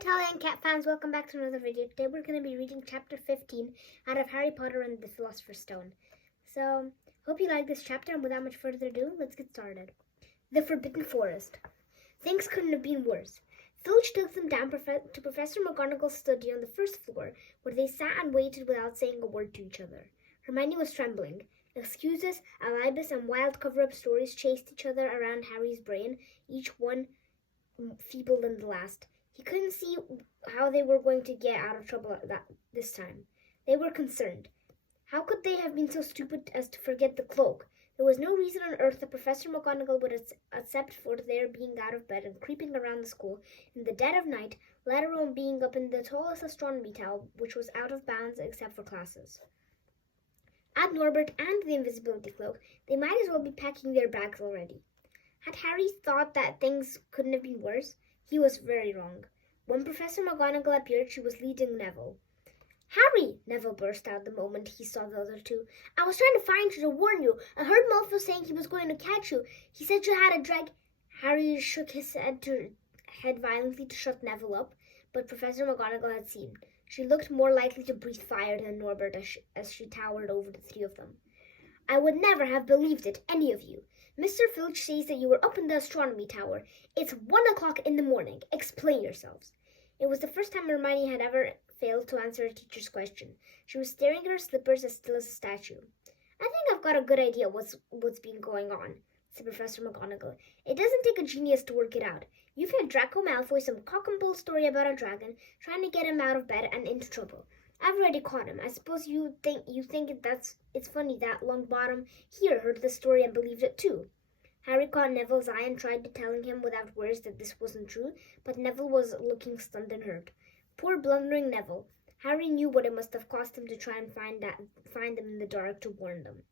Italian cat fans, welcome back to another video. Today we're going to be reading chapter 15 out of Harry Potter and the Philosopher's Stone. So, hope you like this chapter, and without much further ado, let's get started. The Forbidden Forest. Things couldn't have been worse. Filch took them down to Professor McGonagall's study on the first floor, where they sat and waited without saying a word to each other. Hermione was trembling. Excuses, alibis, and wild cover-up stories chased each other around Harry's brain, each one feeble than the last. He couldn't see how they were going to get out of trouble this time. They were concerned. How could they have been so stupid as to forget the cloak? There was no reason on earth that Professor McGonagall would accept for their being out of bed and creeping around the school in the dead of night, let alone being up in the tallest astronomy tower, which was out of bounds except for classes. Add Norbert and the invisibility cloak, they might as well be packing their bags already. Had Harry thought that things couldn't have been worse? He was very wrong. When Professor McGonagall appeared, she was leading Neville. "Harry!" Neville burst out the moment he saw the other two. "I was trying to find you to warn you. I heard Malfoy saying he was going to catch you. He said you had a drag—" Harry shook his head violently to shut Neville up, but Professor McGonagall had seen. She looked more likely to breathe fire than Norbert as she towered over the three of them. "I would never have believed it, any of you. Mr. Filch says that you were up in the astronomy tower. It's 1 o'clock in the morning. Explain yourselves." It was the first time Hermione had ever failed to answer a teacher's question. She was staring at her slippers as still as a statue. "I think I've got a good idea what's been going on," said Professor McGonagall. "It doesn't take a genius to work it out. You've had Draco Malfoy some cock-and-bull story about a dragon, trying to get him out of bed and into trouble. I've already caught him. I suppose you think it's funny that Longbottom here heard the story and believed it too." Harry caught Neville's eye and tried to telling him without words that this wasn't true, but Neville was looking stunned and hurt. Poor blundering Neville. Harry knew what it must have cost him to try and find them in the dark to warn them.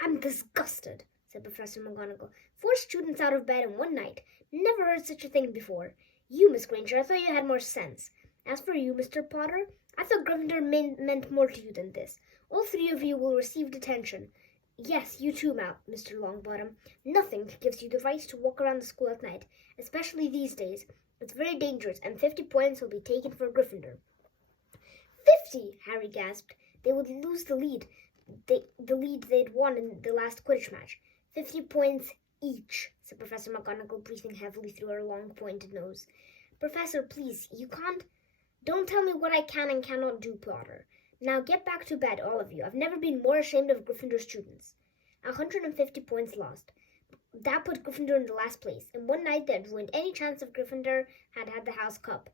"I'm disgusted," said Professor McGonagall. "4 students out of bed in one night. Never heard such a thing before. You, Miss Granger, I thought you had more sense. As for you, Mr. Potter, I thought Gryffindor meant more to you than this. All 3 of you will receive detention. Yes, you too, Mr. Longbottom. Nothing gives you the right to walk around the school at night, especially these days. It's very dangerous, and 50 points will be taken for Gryffindor." 50! Harry gasped. They would lose the lead. The lead they'd won in the last Quidditch match. 50 points each, said Professor McGonagall, breathing heavily through her long pointed nose. "Professor, please, you can't— Don't tell me what I can and cannot do, Potter. Now get back to bed, all of you. I've never been more ashamed of Gryffindor students." 150 points lost. That put Gryffindor in the last place. In one night, that ruined any chance of Gryffindor had the House Cup.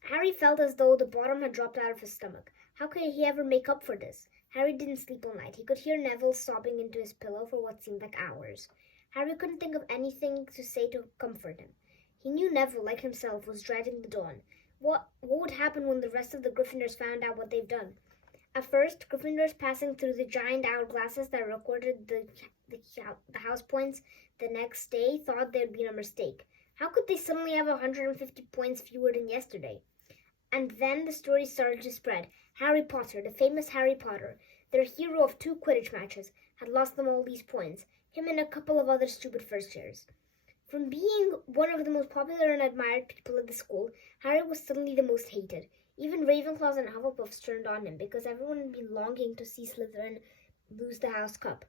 Harry felt as though the bottom had dropped out of his stomach. How could he ever make up for this? Harry didn't sleep all night. He could hear Neville sobbing into his pillow for what seemed like hours. Harry couldn't think of anything to say to comfort him. He knew Neville, like himself, was dreading the dawn. What would happen when the rest of the Gryffindors found out what they've done? At first, Gryffindors passing through the giant hourglasses that recorded the house points the next day thought there'd been a mistake. How could they suddenly have 150 points fewer than yesterday? And then the story started to spread. Harry Potter, the famous Harry Potter, their hero of 2 Quidditch matches, had lost them all these points, him and a couple of other stupid first years. From being one of the most popular and admired people at the school, Harry was suddenly the most hated. Even Ravenclaws and Hufflepuffs turned on him because everyone had been longing to see Slytherin lose the House Cup.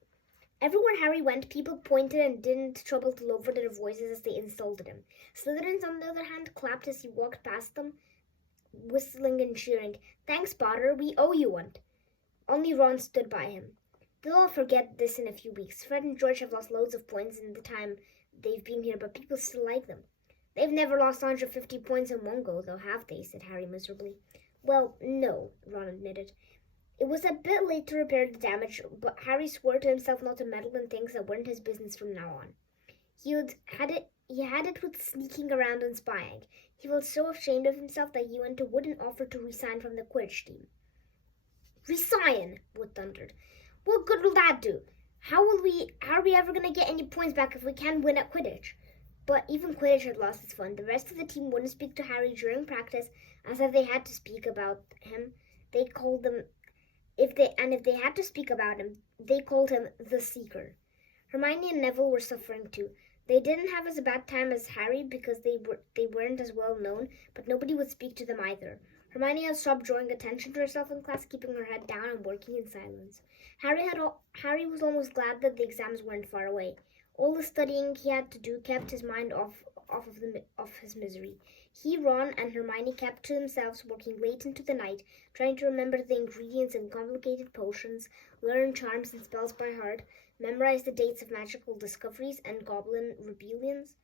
Everywhere Harry went, people pointed and didn't trouble to lower their voices as they insulted him. Slytherins, on the other hand, clapped as he walked past them, whistling and cheering. "Thanks, Potter, we owe you one." Only Ron stood by him. "They'll all forget this in a few weeks. Fred and George have lost loads of points in the time they've been here, but people still like them." "They've never lost 150 points in one go, though, have they?" said Harry miserably. "Well, no," Ron admitted. It was a bit late to repair the damage, but Harry swore to himself not to meddle in things that weren't his business from now on. He had it with sneaking around and spying. He felt so ashamed of himself that he went to Wood and offered to resign from the Quidditch team. "Resign!" Wood thundered. "What good will that do? How are we ever going to get any points back if we can't win at Quidditch?" But even Quidditch had lost its fun. The rest of the team wouldn't speak to Harry during practice, as if they had to speak about him. They called them, if they had to speak about him, they called him the Seeker. Hermione and Neville were suffering too. They didn't have as bad time as Harry because they weren't as well known, but nobody would speak to them either. Hermione had stopped drawing attention to herself in class, keeping her head down and working in silence. Harry was almost glad that the exams weren't far away. All the studying he had to do kept his mind off his misery. He, Ron, and Hermione kept to themselves, working late into the night, trying to remember the ingredients in complicated potions, learn charms and spells by heart, memorize the dates of magical discoveries and goblin rebellions.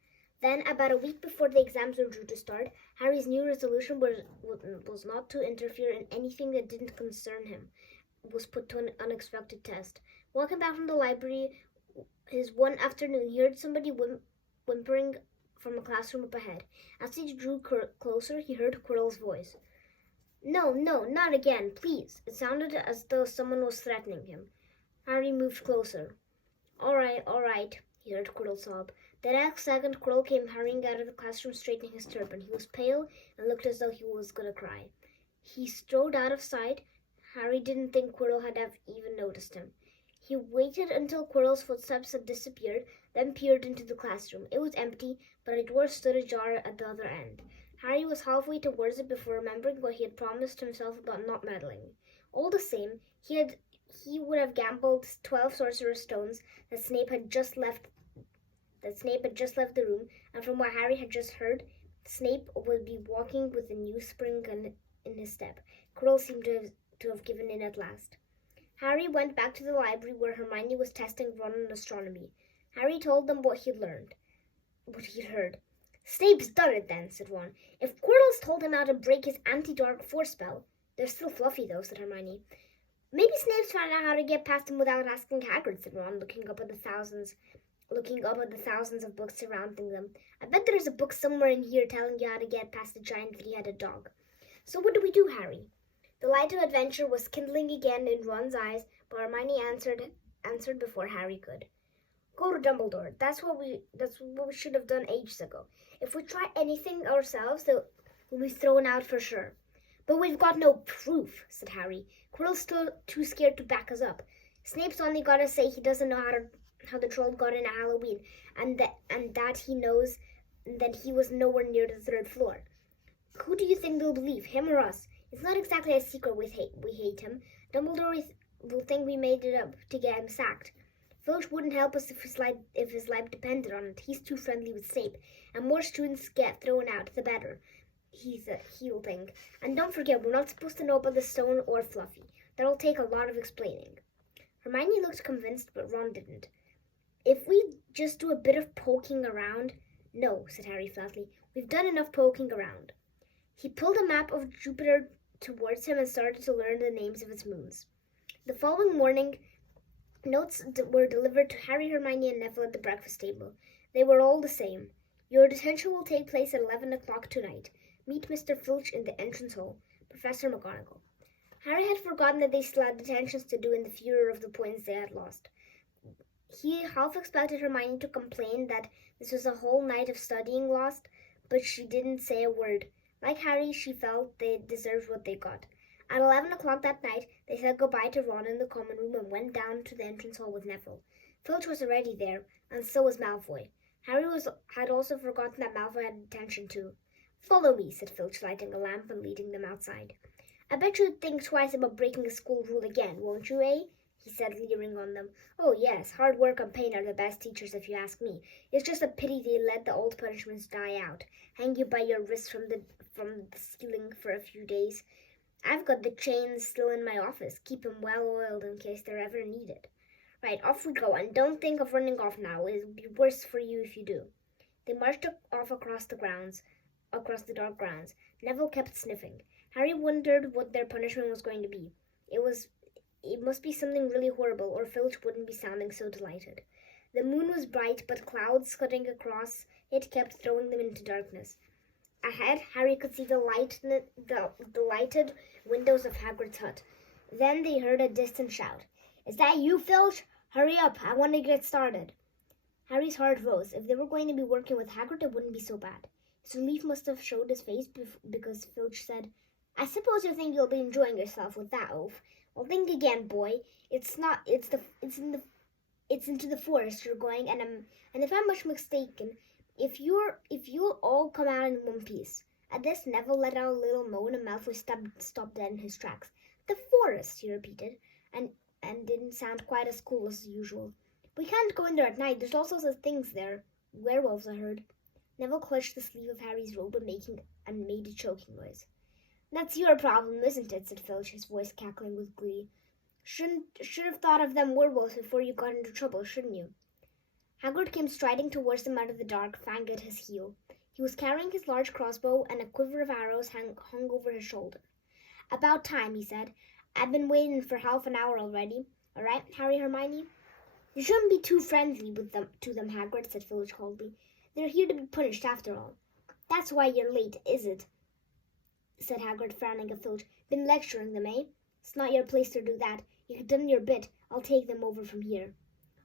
Then, about a week before the exams were due to start, Harry's new resolution was not to interfere in anything that didn't concern him. Was put to an unexpected test. Walking back from the library his one afternoon, he heard somebody whimpering from a classroom up ahead. As he drew closer, he heard Quirrell's voice. No, not again, please. It sounded as though someone was threatening him. Harry moved closer. All right, he heard Quirrell sob. The next second, Quirrell came hurrying out of the classroom, straightening his turban. He was pale and looked as though he was going to cry. He strode out of sight. Harry didn't think Quirrell had even noticed him. He waited until Quirrell's footsteps had disappeared, then peered into the classroom. It was empty, but a door stood ajar at the other end. Harry was halfway towards it before remembering what he had promised himself about not meddling. All the same, he would have gambled 12 Sorcerer stones that Snape had just left the room, and from what Harry had just heard, Snape would be walking with a new spring in his step. Quirrell seemed to have given in at last. Harry went back to the library where Hermione was testing Ron in astronomy. Harry told them what he'd heard. Snape's done it then, said Ron. If Quirrell's told him how to break his anti-dark force spell, they're still fluffy though, said Hermione. Maybe Snape's found out how to get past him without asking Hagrid, said Ron, looking up at the thousands of books surrounding them. I bet there's a book somewhere in here telling you how to get past the giant three-headed dog. So what do we do, Harry? The light of adventure was kindling again in Ron's eyes, but Hermione answered before Harry could. Go to Dumbledore. That's what we should have done ages ago. If we try anything ourselves, we'll be thrown out for sure. But we've got no proof, said Harry. Quirrell's still too scared to back us up. Snape's only got to say he doesn't know how the troll got in at Halloween, and that he knows that he was nowhere near the third floor. Who do you think they'll believe, him or us? It's not exactly a secret we hate him. Dumbledore will think we made it up to get him sacked. Filch wouldn't help us if his life depended on it. He's too friendly with Snape, and more students get thrown out, the better. He'll think. And don't forget, we're not supposed to know about the stone or Fluffy. That'll take a lot of explaining. Hermione looked convinced, but Ron didn't. If we just do a bit of poking around... No, said Harry flatly. We've done enough poking around. He pulled a map of Jupiter towards him and started to learn the names of its moons. The following morning, notes were delivered to Harry, Hermione, and Neville at the breakfast table. They were all the same. Your detention will take place at 11 o'clock tonight. Meet Mr. Filch in the entrance hall. Professor McGonagall. Harry had forgotten that they still had detentions to do in the furor of the points they had lost. He half expected Hermione to complain that this was a whole night of studying lost, but she didn't say a word. Like Harry, she felt they deserved what they got. At 11 o'clock that night, they said goodbye to Ron in the common room and went down to the entrance hall with Neville. Filch was already there, and so was Malfoy. Harry had also forgotten that Malfoy had detention too. Follow me, said Filch, lighting a lamp and leading them outside. I bet you'd think twice about breaking a school rule again, won't you, eh? He said, leering on them. Oh, yes, hard work and pain are the best teachers if you ask me. It's just a pity they let the old punishments die out. Hang you by your wrists from the ceiling for a few days. I've got the chains still in my office. Keep 'em well oiled in case they're ever needed. Right, off we go, and don't think of running off now. It'll be worse for you if you do. They marched off across the dark grounds. Neville kept sniffing. Harry wondered what their punishment was going to be. It must be something really horrible, or Filch wouldn't be sounding so delighted. The moon was bright, but clouds scudding across it kept throwing them into darkness. Ahead, Harry could see the lighted windows of Hagrid's hut. Then they heard a distant shout. Is that you, Filch? Hurry up, I want to get started. Harry's heart rose. If they were going to be working with Hagrid, it wouldn't be so bad. His relief must have showed his face because Filch said, I suppose you think you'll be enjoying yourself with that oaf. Well, think again, boy. It's It's into the forest you're going, and if I'm much mistaken, if you'll all come out in one piece." At this, Neville let out a little moan, and Malfoy stopped dead in his tracks. "The forest," he repeated, and didn't sound quite as cool as usual. "We can't go in there at night. There's all sorts of things there. Werewolves, I heard." Neville clutched the sleeve of Harry's robe and made a choking noise. "That's your problem, isn't it?" said Filch, his voice cackling with glee. Should have thought of them werewolves before you got into trouble, shouldn't you?" Hagrid came striding towards them out of the dark, Fang at his heel. He was carrying his large crossbow, and a quiver of arrows hung over his shoulder. "About time," he said. "I've been waiting for half an hour already. All right, Harry, Hermione?" "You shouldn't be too friendly to them, Hagrid," said Filch coldly. "They're here to be punished, after all." "That's why you're late, is it?" said Hagrid, frowning at Filch. "Been lecturing them, eh? It's not your place to do that. You've done your bit. I'll take them over from here."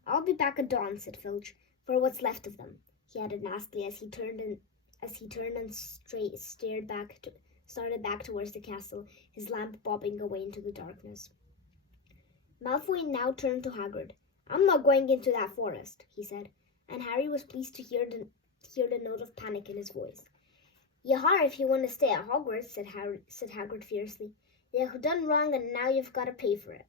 "I'll be back at dawn," said Filch, "for what's left of them," he added nastily as he turned and started back towards the castle, his lamp bobbing away into the darkness. Malfoy now turned to Hagrid. "I'm not going into that forest," he said, and Harry was pleased to hear the note of panic in his voice. "You are if you want to stay at Hogwarts," said Hagrid fiercely. "You've done wrong, and now you've got to pay for it."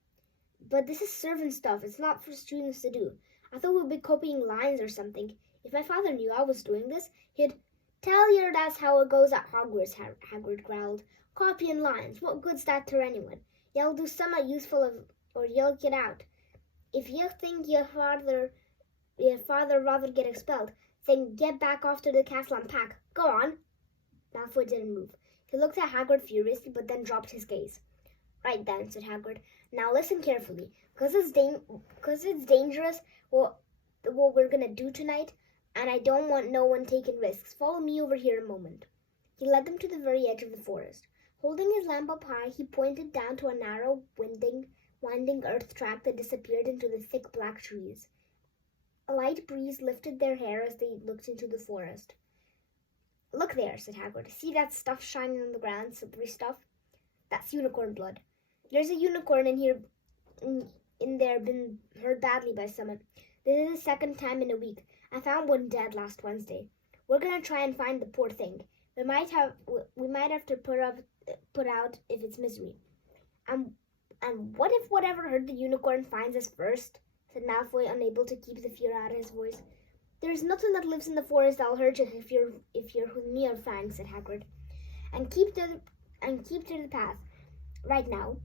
"But this is servant stuff. It's not for students to do. I thought we'd be copying lines or something. If my father knew I was doing this, he'd—" "Tell you that's how it goes at Hogwarts," Hagrid growled. "Copying lines. What good's that to anyone? You'll do something useful or you'll get out. If you think your father rather get expelled, then get back off to the castle and pack. Go on." Malfoy didn't move. He looked at Hagrid furiously, but then dropped his gaze. "Right then," said Hagrid. "Now listen carefully, because it's dangerous what we're going to do tonight, and I don't want no one taking risks. Follow me over here a moment." He led them to the very edge of the forest. Holding his lamp up high, he pointed down to a narrow, winding earth track that disappeared into the thick black trees. A light breeze lifted their hair as they looked into the forest. "Look there," said Hagrid. "See that stuff shining on the ground, slippery stuff? That's unicorn blood. There's a unicorn in there been hurt badly by someone. This is the second time in a week. I found one dead last Wednesday. We're gonna try and find the poor thing. We might have to put out if it's misery." And what if whatever hurt the unicorn finds us first?" said Malfoy, unable to keep the fear out of his voice. "There's nothing that lives in the forest that'll hurt you if you're with me or Fang," said Hagrid. And keep to the path. Right now,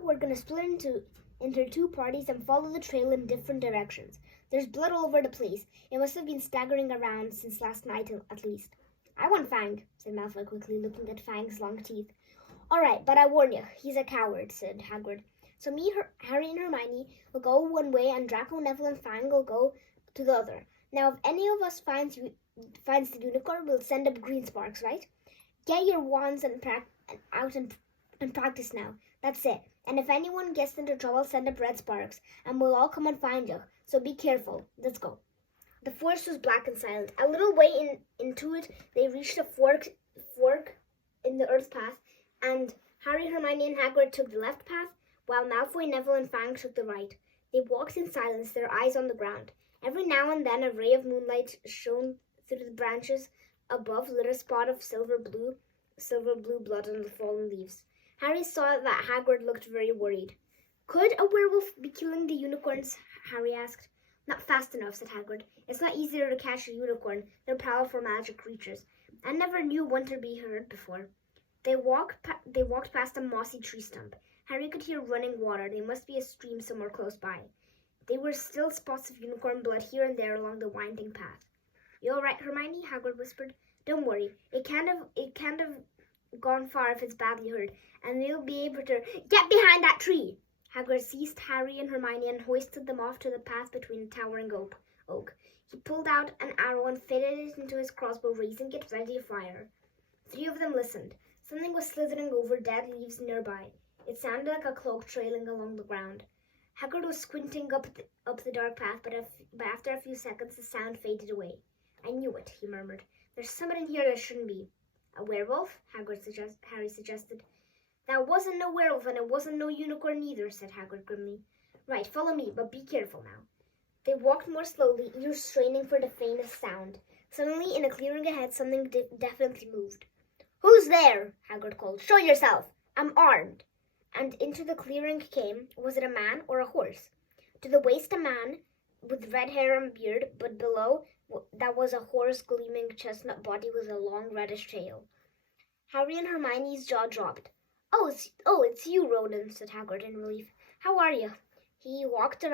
we're gonna split into two parties and follow the trail in different directions. There's blood all over the place. It must have been staggering around since last night at least." "I want Fang," said Malfoy quickly, looking at Fang's long teeth. "All right, but I warn you, he's a coward," said Hagrid. "So Harry and Hermione will go one way, and Draco, Neville, and Fang will go to the other. Now, if any of us finds the unicorn, we'll send up green sparks, right? Get your wands and practice now. That's it. And if anyone gets into trouble, send up red sparks, and we'll all come and find you. So be careful. Let's go." The forest was black and silent. A little way into it, they reached a fork in the earth path, and Harry, Hermione, and Hagrid took the left path, while Malfoy, Neville, and Fang took the right. They walked in silence, their eyes on the ground. Every now and then, a ray of moonlight shone through the branches above, lit a spot of silver blue blood on the fallen leaves. Harry saw that Hagrid looked very worried. "Could a werewolf be killing the unicorns?" Harry asked. "Not fast enough," said Hagrid. "It's not easier to catch a unicorn. They're powerful magic creatures. I never knew one to be heard before." They walked past a mossy tree stump. Harry could hear running water. There must be a stream somewhere close by. There were still spots of unicorn blood here and there along the winding path. "You all right, Hermione?" Hagrid whispered. "Don't worry. It can't have gone far if it's badly hurt, and we'll be able to—" "Get behind that tree!" Hagrid seized Harry and Hermione and hoisted them off to the path between a towering oak. He pulled out an arrow and fitted it into his crossbow, raising it ready to fire. 3 of them listened. Something was slithering over dead leaves nearby. It sounded like a cloak trailing along the ground. Hagrid was squinting up the dark path, but after a few seconds the sound faded away. "I knew it," he murmured. "There's someone in here that shouldn't be." "A werewolf?" Harry suggested. "That wasn't no werewolf, and it wasn't no unicorn either," said Hagrid grimly. Right, follow me, but be careful now. They walked more slowly, ears straining for the faintest sound. Suddenly, in a clearing ahead, something definitely moved. Who's there? Hagrid called. Show yourself. I'm armed. And into the clearing came, was it a man or a horse? To the waist a man with red hair and beard, but below that was a horse gleaming chestnut body with a long reddish tail. Harry and Hermione's jaw dropped. It's you, Ronan, said Hagrid in relief. How are you? He walked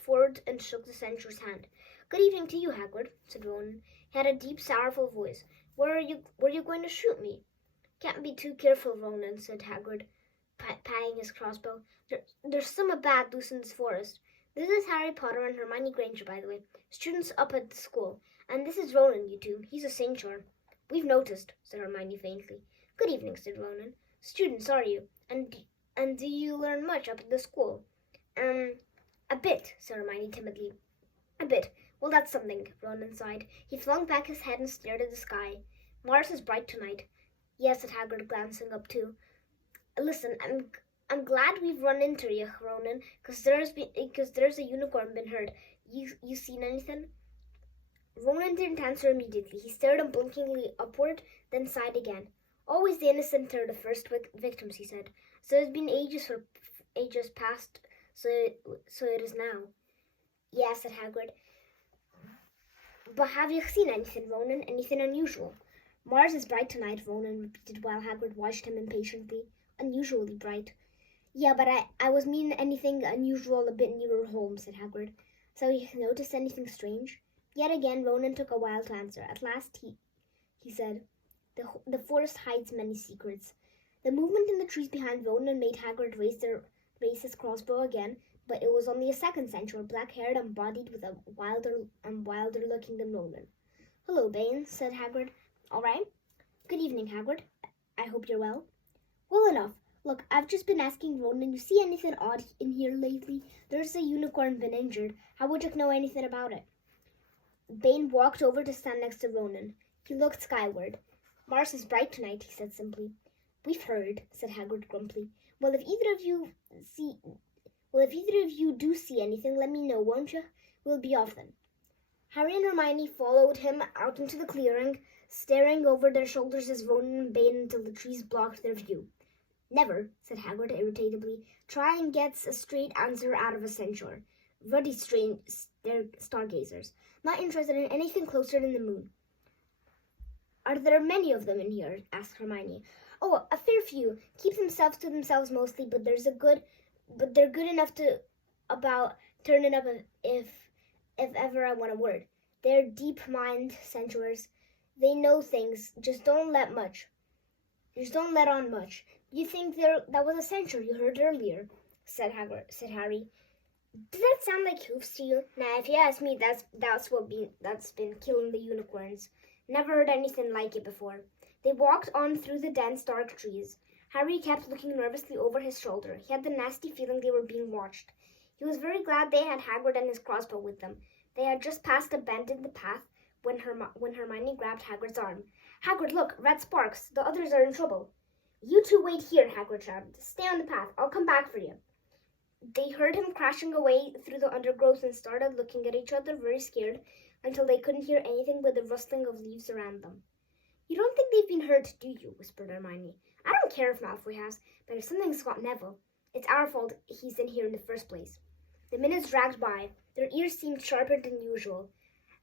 forward and shook the Centaur's hand. Good evening to you, Hagrid, said Ronan. He had a deep, sorrowful voice. Were you going to shoot me? Can't be too careful, Ronan, said Hagrid, patting his crossbow. There's some bad loose in this forest. This is Harry Potter and Hermione Granger, by the way, students up at the school. And this is Ronan, you two. He's a Centaur. We've noticed, said Hermione faintly. Good evening, said Ronan. Students, are you? And do you learn much up at the school? A bit, said Hermione timidly. A bit. Well, that's something, Ronan sighed. He flung back his head and stared at the sky. Mars is bright tonight. Yes, said Hagrid, glancing up too. Listen, I'm glad we've run into you, Ronan, because there's a unicorn been heard. You seen anything? Ronan didn't answer immediately. He stared unblinkingly upward, then sighed again. Always the innocent are the first victims, he said. So it's been ages past, so it is now. Yes, said Hagrid. But have you seen anything, Ronan? Anything unusual? Mars is bright tonight, Ronan repeated while Hagrid watched him impatiently. Unusually bright. Yeah, but I was meaning anything unusual a bit nearer home, said Hagrid. So you noticed anything strange? Yet again, Ronan took a while to answer. At last he said, The forest hides many secrets. The movement in the trees behind Ronan made Hagrid raise his crossbow again, but it was only a second Centaur, black-haired and bodied with a wilder looking than Ronan. Hello, Bane, said Hagrid. All right? Good evening, Hagrid. I hope you're well. Well enough. Look, I've just been asking Ronan, you see anything odd in here lately? There's a unicorn been injured. How would you know anything about it? Bane walked over to stand next to Ronan. He looked skyward. Mars is bright tonight, he said simply. We've heard, said Hagrid grumpily. Well, if either of you do see anything, let me know, won't you? We'll be off then. Harry and Hermione followed him out into the clearing, staring over their shoulders as Ronan and Bane until the trees blocked their view. Never, said Hagrid irritably, try and get a straight answer out of a Centaur. Ruddy they're stargazers, not interested in anything closer than the moon. Are there many of them in here? Asked Hermione. Oh, a fair few. Keep themselves to themselves mostly, but they're good enough to about turning up if ever I want a word. They're deep-minded Centaurs. They know things. Just don't let on much. You think that was a Centaur you heard earlier? said Harry. Does that sound like hoofs to you? Nah, if you ask me, that's been killing the unicorns. Never heard anything like it before. They walked on through the dense, dark trees. Harry kept looking nervously over his shoulder. He had the nasty feeling they were being watched. He was very glad they had Hagrid and his crossbow with them. They had just passed a bend in the path when Hermione grabbed Hagrid's arm. Hagrid, look, red sparks. The others are in trouble. You two wait here, Hagrid shouted. Stay on the path. I'll come back for you. They heard him crashing away through the undergrowth and started looking at each other very scared until they couldn't hear anything but the rustling of leaves around them. You don't think they've been hurt, do you? Whispered Hermione. I don't care if Malfoy has, but if something's got Neville, it's our fault he's in here in the first place. The minutes dragged by. Their ears seemed sharper than usual.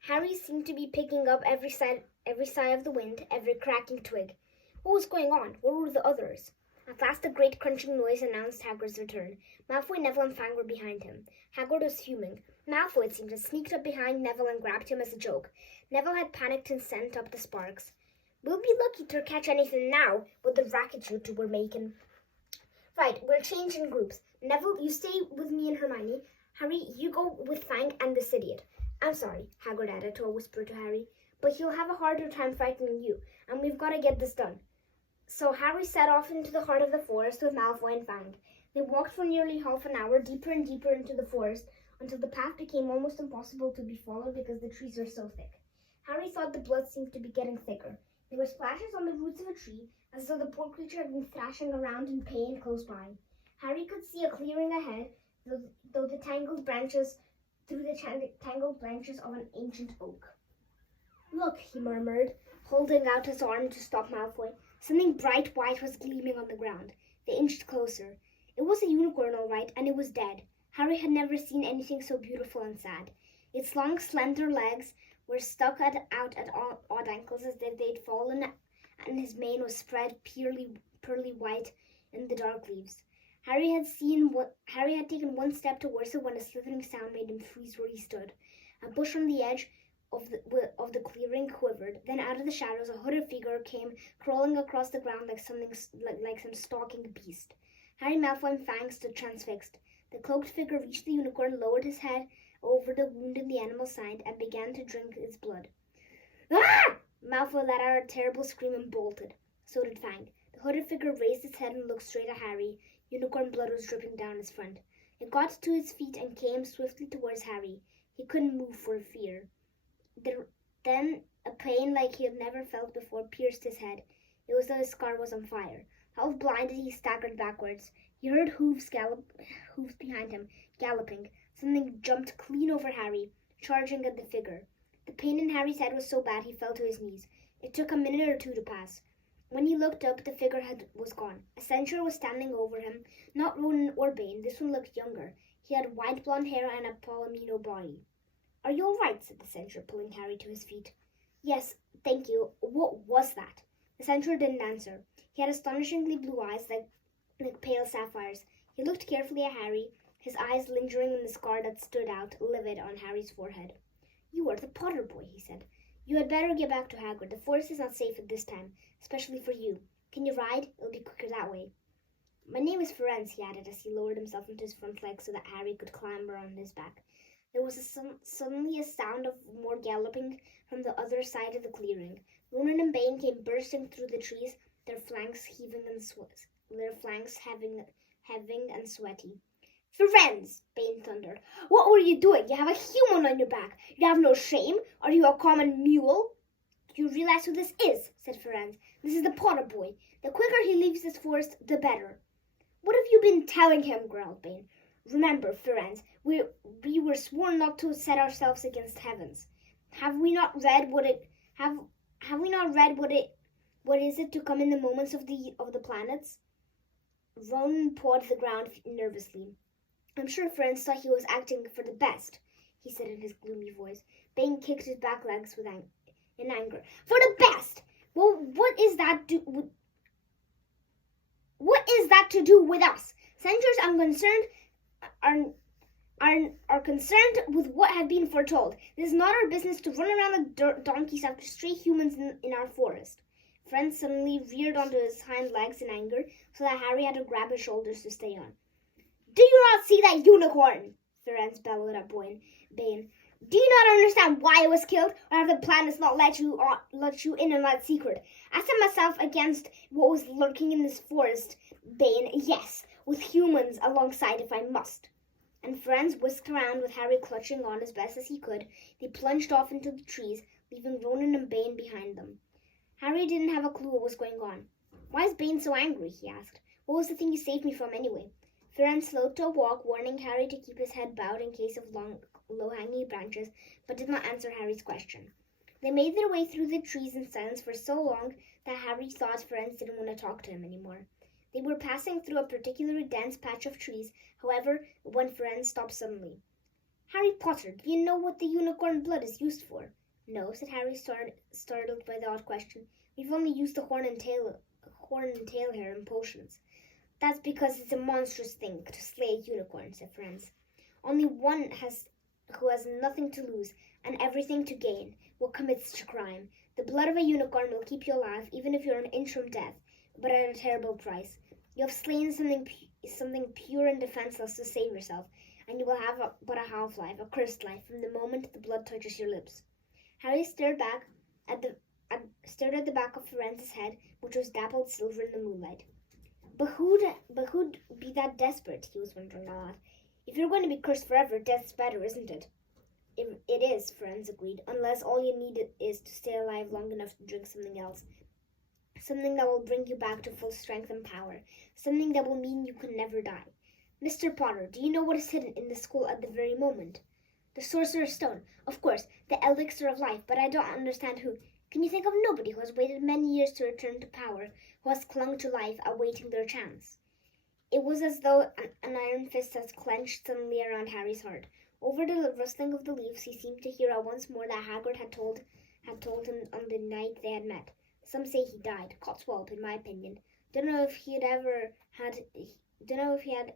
Harry seemed to be picking up every sigh of the wind, every cracking twig. What was going on? Where were the others? At last a great crunching noise announced Hagrid's return. Malfoy, Neville, and Fang were behind him. Hagrid was fuming. Malfoy, it seemed, had sneaked up behind Neville and grabbed him as a joke. Neville had panicked and sent up the sparks. We'll be lucky to catch anything now with the racket you two were making. Right, we'll change in groups. Neville, you stay with me and Hermione. Harry, you go with Fang and this idiot. I'm sorry, Hagrid added to a whisper to Harry, but he'll have a harder time frightening you, and we've got to get this done. So Harry set off into the heart of the forest with Malfoy and Fang. They walked for nearly half an hour, deeper and deeper into the forest, until the path became almost impossible to be followed because the trees were so thick. Harry thought the blood seemed to be getting thicker. There were splashes on the roots of a tree, as though the poor creature had been thrashing around in pain close by. Harry could see a clearing ahead, through the tangled branches of an ancient oak. Look, he murmured, holding out his arm to stop Malfoy. Something bright white was gleaming on the ground. They inched closer. It was a unicorn, all right, and it was dead. Harry had never seen anything so beautiful and sad. Its long, slender legs were stuck out at odd angles as if they'd fallen, and his mane was spread pearly white in the dark leaves. Harry had taken one step towards it when a slithering sound made him freeze where he stood. A bush on the edge of the clearing quivered. Then out of the shadows a hooded figure came crawling across the ground like some stalking beast. Harry, Malfoy, and Fang stood transfixed. The cloaked figure reached the unicorn, lowered his head over the wound in the animal's side, and began to drink its blood. Ah! Malfoy let out a terrible scream and bolted. So did Fang. The hooded figure raised its head and looked straight at Harry. Unicorn blood was dripping down its front. It got to its feet and came swiftly towards Harry. He couldn't move for fear. Then a pain like he had never felt before pierced his head. It was though his scar was on fire. Half blinded, he staggered backwards. He heard hooves behind him, galloping. Something jumped clean over Harry, charging at the figure. The pain in Harry's head was so bad he fell to his knees. It took a minute or two to pass. When he looked up, the figure was gone. A centaur was standing over him, not Ronan or Bane. This one looked younger. He had white blonde hair and a palomino body. "Are you all right?" said the centaur, pulling Harry to his feet. "Yes, thank you. What was that?" The centaur didn't answer. He had astonishingly blue eyes like pale sapphires. He looked carefully at Harry, his eyes lingering in the scar that stood out, livid, on Harry's forehead. "You are the Potter boy," he said. "You had better get back to Hagrid. The forest is not safe at this time, especially for you. Can you ride? It'll be quicker that way." "My name is Ferenz," he added as he lowered himself into his front legs so that Harry could clamber on his back. There was suddenly a sound of more galloping from the other side of the clearing. Ronan and Bane came bursting through the trees, their flanks heaving and sweaty. "Ferenz!" Bane thundered. "What were you doing? You have a human on your back. You have no shame. Are you a common mule?" "Do you realize who this is?" said Ferenz. "This is the Potter boy. The quicker he leaves this forest, the better." "What have you been telling him?" growled Bane. "Remember, Ferenz, we were sworn not to set ourselves against heavens. Have we not read what is it to come in the moments of the planets?" Ronan pawed the ground nervously. "I'm sure Ferenz thought he was acting for the best," he said in his gloomy voice. Bane kicked his back legs in anger. "For the best! Well, what is that to do with us? Centaurs are concerned with what had been foretold. This is not our business to run around like donkeys after stray humans in our forest." Ferenz suddenly reared onto his hind legs in anger, so that Harry had to grab his shoulders to stay on. "Do you not see that unicorn?" Ferenz bellowed at Bane. "Do you not understand why it was killed, or have the planets not let you in on that secret? I set myself against what was lurking in this forest, Bane, yes, with humans alongside if I must." And Ferenz whisked around with Harry clutching on as best as he could. They plunged off into the trees, leaving Ronan and Bane behind them. Harry didn't have a clue what was going on. "Why is Bane so angry?" he asked. "What was the thing you saved me from anyway?" Ferenz slowed to a walk, warning Harry to keep his head bowed in case of low-hanging branches, but did not answer Harry's question. They made their way through the trees in silence for so long that Harry thought Ferenz didn't want to talk to him anymore. They were passing through a particularly dense patch of trees, however, when Ferenz stopped suddenly. "Harry Potter, do you know what the unicorn blood is used for?" "No," said Harry, startled by the odd question. "We've only used the horn and tail hair in potions." "That's because it's a monstrous thing to slay a unicorn," said Ferenz. "Only one who has nothing to lose and everything to gain will commit such a crime. The blood of a unicorn will keep you alive even if you're an inch from death, but at a terrible price. You have slain something pure and defenseless to save yourself, and you will have but a half-life, a cursed life, from the moment the blood touches your lips." Harry stared at the back of Ferenz's head, which was dappled silver in the moonlight. But who'd be that desperate? He was wondering aloud. "If you're going to be cursed forever, death's better, isn't it?" It is, Ferenz agreed, "unless all you need is to stay alive long enough to drink something else." Something that will bring you back to full strength and power. Something that will mean you can never die. Mr. Potter, do you know what is hidden in the school at the very moment? The Sorcerer's Stone. Of course, the elixir of life, but I don't understand who. Can you think of nobody who has waited many years to return to power, who has clung to life, awaiting their chance? It was as though an iron fist has clenched suddenly around Harry's heart. Over the rustling of the leaves, he seemed to hear once more that Hagrid had told him on the night they had met. Some say he died. Cotswold, in my opinion. Don't know if he had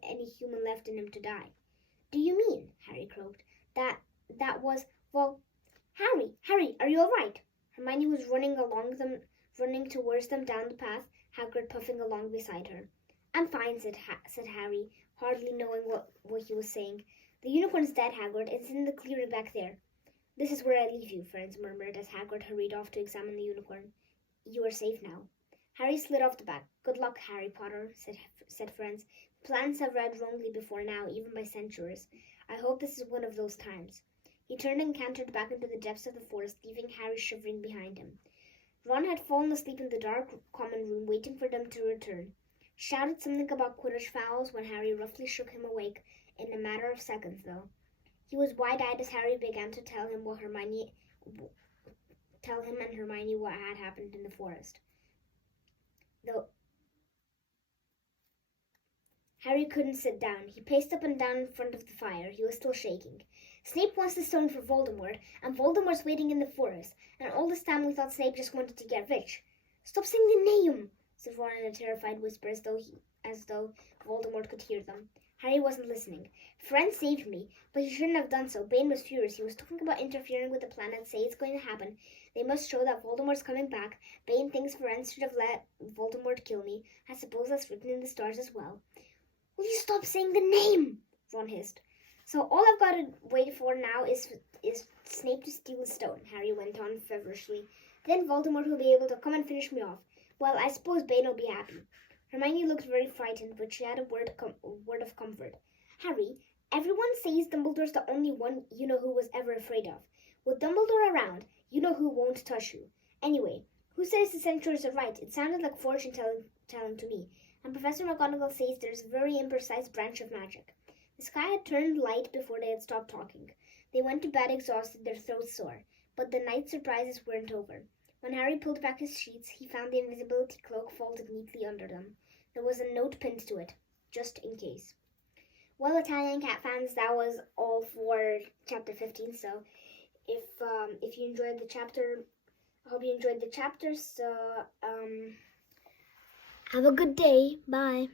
any human left in him to die. Do you mean, Harry croaked, that was, well, Harry, are you all right? Hermione was running towards them down the path, Hagrid puffing along beside her. I'm fine, said Harry, hardly knowing what he was saying. The unicorn's dead, Hagrid. It's in the clearing back there. This is where I leave you, Friends murmured as Hagrid hurried off to examine the unicorn. You are safe now. Harry slid off the back. Good luck, Harry Potter, said Friends. Plans have read wrongly before now, even by censors. I hope this is one of those times. He turned and cantered back into the depths of the forest, leaving Harry shivering behind him. Ron had fallen asleep in the dark common room, waiting for them to return. Shouted something about Quidditch fouls when Harry roughly shook him awake in a matter of seconds, though. He was wide-eyed as Harry began to tell him and Hermione what had happened in the forest. Though Harry couldn't sit down. He paced up and down in front of the fire. He was still shaking. Snape wants the stone for Voldemort, and Voldemort's waiting in the forest, and all this time we thought Snape just wanted to get rich. Stop saying the name, said Ron in a terrified whisper as though Voldemort could hear them. Harry wasn't listening. Friend saved me, but he shouldn't have done so. Bane was furious. He was talking about interfering with the plan and say it's going to happen. They must show that Voldemort's coming back. Bane thinks Friend should have let Voldemort kill me. I suppose that's written in the stars as well. Will you stop saying the name? Ron hissed. So all I've got to wait for now is Snape to steal the stone, Harry went on feverishly. Then Voldemort will be able to come and finish me off. Well, I suppose Bane will be happy. Hermione looked very frightened, but she had a word of comfort. Harry, everyone says Dumbledore's the only one you know who was ever afraid of. With Dumbledore around, you know who won't touch you. Anyway, who says the centaurs are right? It sounded like fortune-telling to me. And Professor McGonagall says there's a very imprecise branch of magic. The sky had turned light before they had stopped talking. They went to bed exhausted, their throats sore. But the night's surprises weren't over. When Harry pulled back his sheets, he found the invisibility cloak folded neatly under them. There was a note pinned to it, just in case. Well, Italian Cat fans, that was all for Chapter 15. So, if you enjoyed the chapter, I hope you enjoyed the chapter. So, have a good day. Bye.